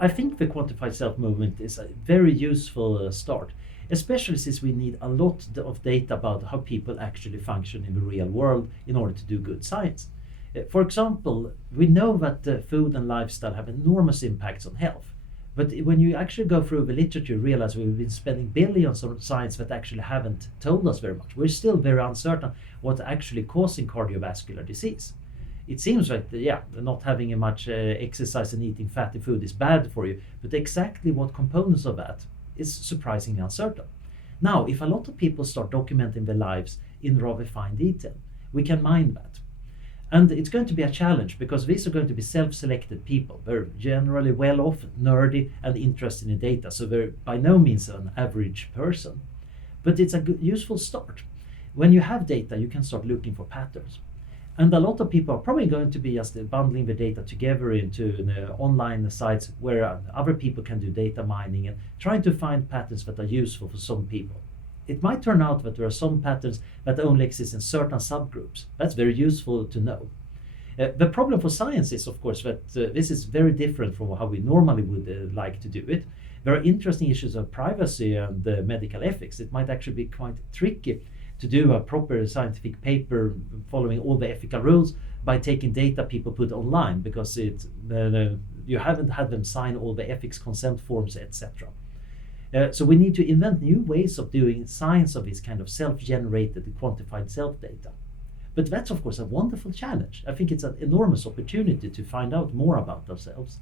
I think the quantified self movement is a very useful start, especially since we need a lot of data about how people actually function in the real world in order to do good science. For example, we know that food and lifestyle have enormous impacts on health. But when you actually go through the literature, you realize we've been spending billions on science that actually haven't told us very much. We're still very uncertain what's actually causing cardiovascular disease. It seems like, not having much exercise and eating fatty food is bad for you, but exactly what components of that is surprisingly uncertain. Now, if a lot of people start documenting their lives in rather fine detail, we can mine that. And it's going to be a challenge because these are going to be self-selected people. They're generally well-off, nerdy, and interested in data, so they're by no means an average person. But it's a good, useful start. When you have data, you can start looking for patterns. And a lot of people are probably going to be just bundling the data together into online sites where other people can do data mining and trying to find patterns that are useful for some people. It might turn out that there are some patterns that only exist in certain subgroups. That's very useful to know. The problem for science is, of course, that this is very different from how we normally would like to do it. There are interesting issues of privacy and medical ethics. It might actually be quite tricky to do a proper scientific paper following all the ethical rules by taking data people put online because you haven't had them sign all the ethics consent forms, etc. So we need to invent new ways of doing science of this kind of self-generated quantified self-data. But that's of course a wonderful challenge. I think it's an enormous opportunity to find out more about ourselves.